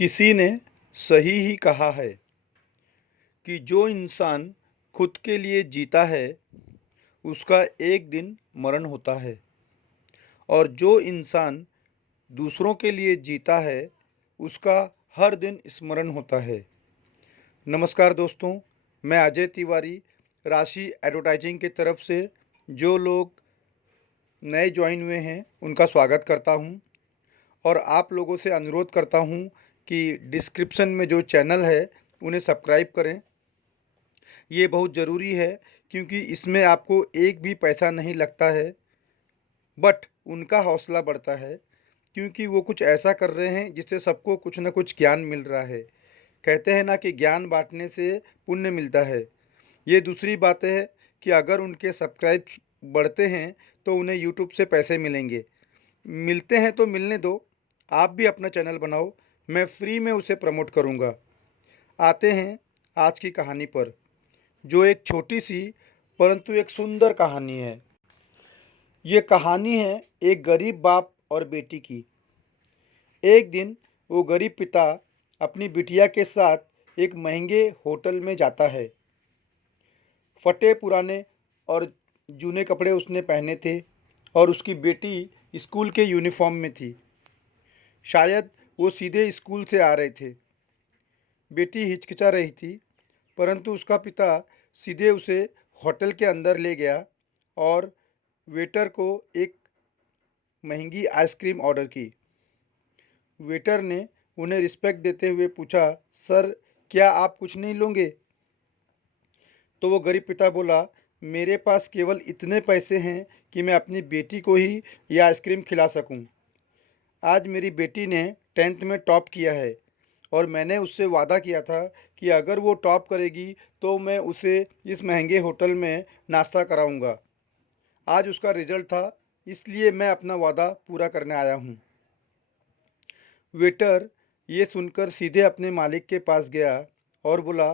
किसी ने सही ही कहा है कि जो इंसान खुद के लिए जीता है उसका एक दिन मरण होता है और जो इंसान दूसरों के लिए जीता है उसका हर दिन स्मरण होता है। नमस्कार दोस्तों, मैं अजय तिवारी राशि एडवर्टाइजिंग की तरफ से जो लोग नए ज्वाइन हुए हैं उनका स्वागत करता हूं और आप लोगों से अनुरोध करता हूं कि डिस्क्रिप्शन में जो चैनल है उन्हें सब्सक्राइब करें। ये बहुत ज़रूरी है क्योंकि इसमें आपको एक भी पैसा नहीं लगता है, बट उनका हौसला बढ़ता है क्योंकि वो कुछ ऐसा कर रहे हैं जिससे सबको कुछ ना कुछ ज्ञान मिल रहा है। कहते हैं ना कि ज्ञान बांटने से पुण्य मिलता है। ये दूसरी बात है कि अगर उनके सब्सक्राइब बढ़ते हैं तो उन्हें यूट्यूब से पैसे मिलेंगे। मिलते हैं तो मिलने दो, आप भी अपना चैनल बनाओ, मैं फ्री में उसे प्रमोट करूँगा। आते हैं आज की कहानी पर, जो एक छोटी सी परंतु एक सुंदर कहानी है। ये कहानी है एक गरीब बाप और बेटी की। एक दिन वो गरीब पिता अपनी बिटिया के साथ एक महंगे होटल में जाता है। फटे पुराने और जूने कपड़े उसने पहने थे और उसकी बेटी स्कूल के यूनिफॉर्म में थी। शायद वो सीधे स्कूल से आ रहे थे। बेटी हिचकिचा रही थी, परंतु उसका पिता सीधे उसे होटल के अंदर ले गया और वेटर को एक महंगी आइसक्रीम ऑर्डर की। वेटर ने उन्हें रिस्पेक्ट देते हुए पूछा, सर क्या आप कुछ नहीं लोगे? तो वो गरीब पिता बोला, मेरे पास केवल इतने पैसे हैं कि मैं अपनी बेटी को ही यह आइसक्रीम खिला सकूं। आज मेरी बेटी ने 10th में टॉप किया है और मैंने उससे वादा किया था कि अगर वो टॉप करेगी तो मैं उसे इस महंगे होटल में नाश्ता कराऊंगा। आज उसका रिजल्ट था, इसलिए मैं अपना वादा पूरा करने आया हूँ। वेटर ये सुनकर सीधे अपने मालिक के पास गया और बोला,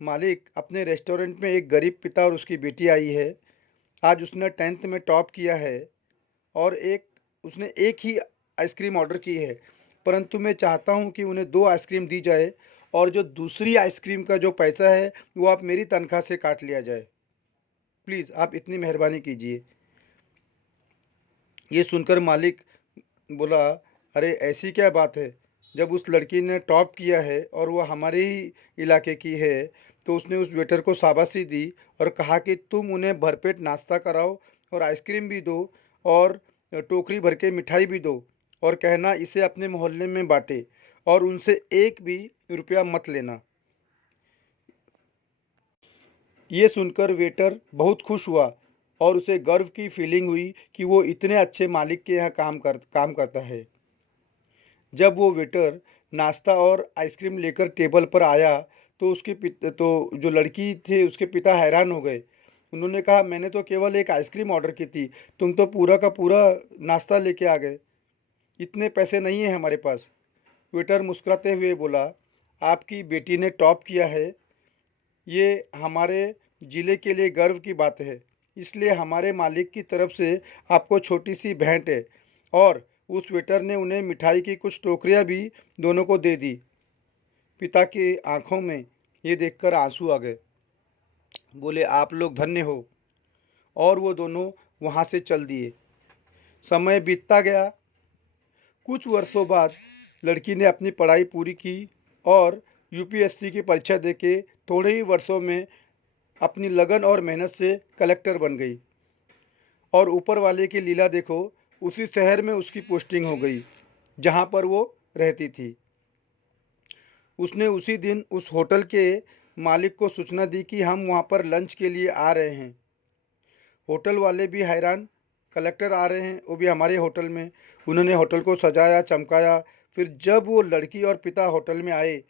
मालिक, अपने रेस्टोरेंट में एक गरीब पिता और उसकी बेटी आई है। आज उसने 10th में टॉप किया है और उसने एक ही आइसक्रीम ऑर्डर की है, परंतु मैं चाहता हूँ कि उन्हें 2 आइसक्रीम दी जाए और जो दूसरी आइसक्रीम का जो पैसा है वो आप मेरी तनख्वाह से काट लिया जाए। प्लीज़ आप इतनी मेहरबानी कीजिए। ये सुनकर मालिक बोला, अरे ऐसी क्या बात है, जब उस लड़की ने टॉप किया है और वो हमारे ही इलाके की है। तो उसने उस वेटर को शाबाशी दी और कहा कि तुम उन्हें भरपेट नाश्ता कराओ और आइसक्रीम भी दो और टोकरी भर के मिठाई भी दो और कहना इसे अपने मोहल्ले में बांटे और उनसे एक भी रुपया मत लेना। ये सुनकर वेटर बहुत खुश हुआ और उसे गर्व की फीलिंग हुई कि वो इतने अच्छे मालिक के यहाँ काम करता है। जब वो वेटर नाश्ता और आइसक्रीम लेकर टेबल पर आया तो तो जो लड़की थे उसके पिता हैरान हो गए। उन्होंने कहा, मैंने तो केवल एक आइसक्रीम ऑर्डर की थी, तुम तो पूरा का पूरा नाश्ता लेके आ गए। इतने पैसे नहीं है हमारे पास। वेटर मुस्कुराते हुए बोला, आपकी बेटी ने टॉप किया है, ये हमारे ज़िले के लिए गर्व की बात है, इसलिए हमारे मालिक की तरफ से आपको छोटी सी भेंट है। और उस वेटर ने उन्हें मिठाई की कुछ टोकरियां भी दोनों को दे दी। पिता की आंखों में ये देखकर आंसू आ गए। बोले, आप लोग धन्य हो। और वो दोनों वहाँ से चल दिए। समय बीतता गया। कुछ वर्षों बाद लड़की ने अपनी पढ़ाई पूरी की और यूपीएससी की परीक्षा देके थोड़े ही वर्षों में अपनी लगन और मेहनत से कलेक्टर बन गई। और ऊपर वाले की लीला देखो, उसी शहर में उसकी पोस्टिंग हो गई जहाँ पर वो रहती थी। उसने उसी दिन उस होटल के मालिक को सूचना दी कि हम वहाँ पर लंच के लिए आ रहे हैं। होटल वाले भी हैरान, कलेक्टर आ रहे हैं वो भी हमारे होटल में। उन्होंने होटल को सजाया चमकाया। फिर जब वो लड़की और पिता होटल में आए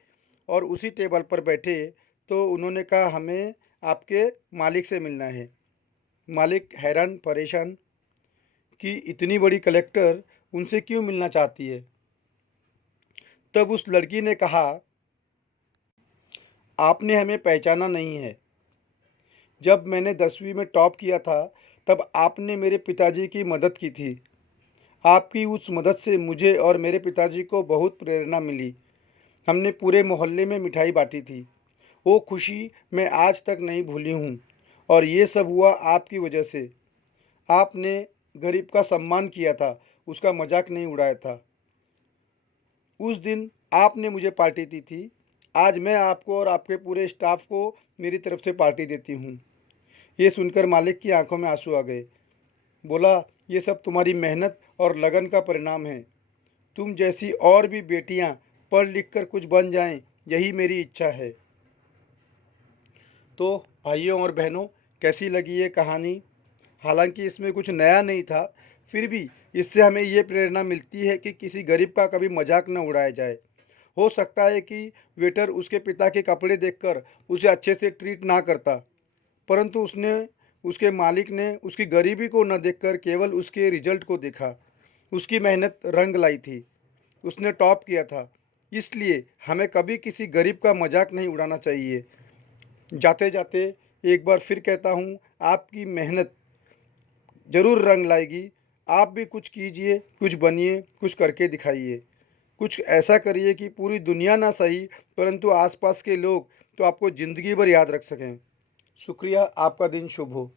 और उसी टेबल पर बैठे तो उन्होंने कहा, हमें आपके मालिक से मिलना है। मालिक हैरान परेशान कि इतनी बड़ी कलेक्टर उनसे क्यों मिलना चाहती है। तब उस लड़की ने कहा, आपने हमें पहचाना नहीं है। जब मैंने 10वीं में टॉप किया था तब आपने मेरे पिताजी की मदद की थी। आपकी उस मदद से मुझे और मेरे पिताजी को बहुत प्रेरणा मिली। हमने पूरे मोहल्ले में मिठाई बाँटी थी। वो खुशी मैं आज तक नहीं भूली हूँ और ये सब हुआ आपकी वजह से। आपने गरीब का सम्मान किया था, उसका मज़ाक नहीं उड़ाया था। उस दिन आपने मुझे पार्टी दी थी। आज मैं आपको और आपके पूरे स्टाफ को मेरी तरफ से पार्टी देती हूँ। ये सुनकर मालिक की आंखों में आंसू आ गए। बोला, ये सब तुम्हारी मेहनत और लगन का परिणाम है। तुम जैसी और भी बेटियां पढ़ लिख कर कुछ बन जाएं, यही मेरी इच्छा है। तो भाइयों और बहनों, कैसी लगी ये कहानी? हालांकि इसमें कुछ नया नहीं था, फिर भी इससे हमें ये प्रेरणा मिलती है कि किसी गरीब का कभी मजाक न उड़ाया जाए। हो सकता है कि वेटर उसके पिता के कपड़े देखकर उसे अच्छे से ट्रीट ना करता, परंतु उसके मालिक ने उसकी गरीबी को न देखकर केवल उसके रिजल्ट को देखा। उसकी मेहनत रंग लाई थी, उसने टॉप किया था। इसलिए हमें कभी किसी गरीब का मजाक नहीं उड़ाना चाहिए। जाते जाते एक बार फिर कहता हूँ, आपकी मेहनत ज़रूर रंग लाएगी। आप भी कुछ कीजिए, कुछ बनिए, कुछ करके दिखाइए। कुछ ऐसा करिए कि पूरी दुनिया ना सही, परंतु आसपास के लोग तो आपको ज़िंदगी भर याद रख सकें। शुक्रिया। आपका दिन शुभ हो।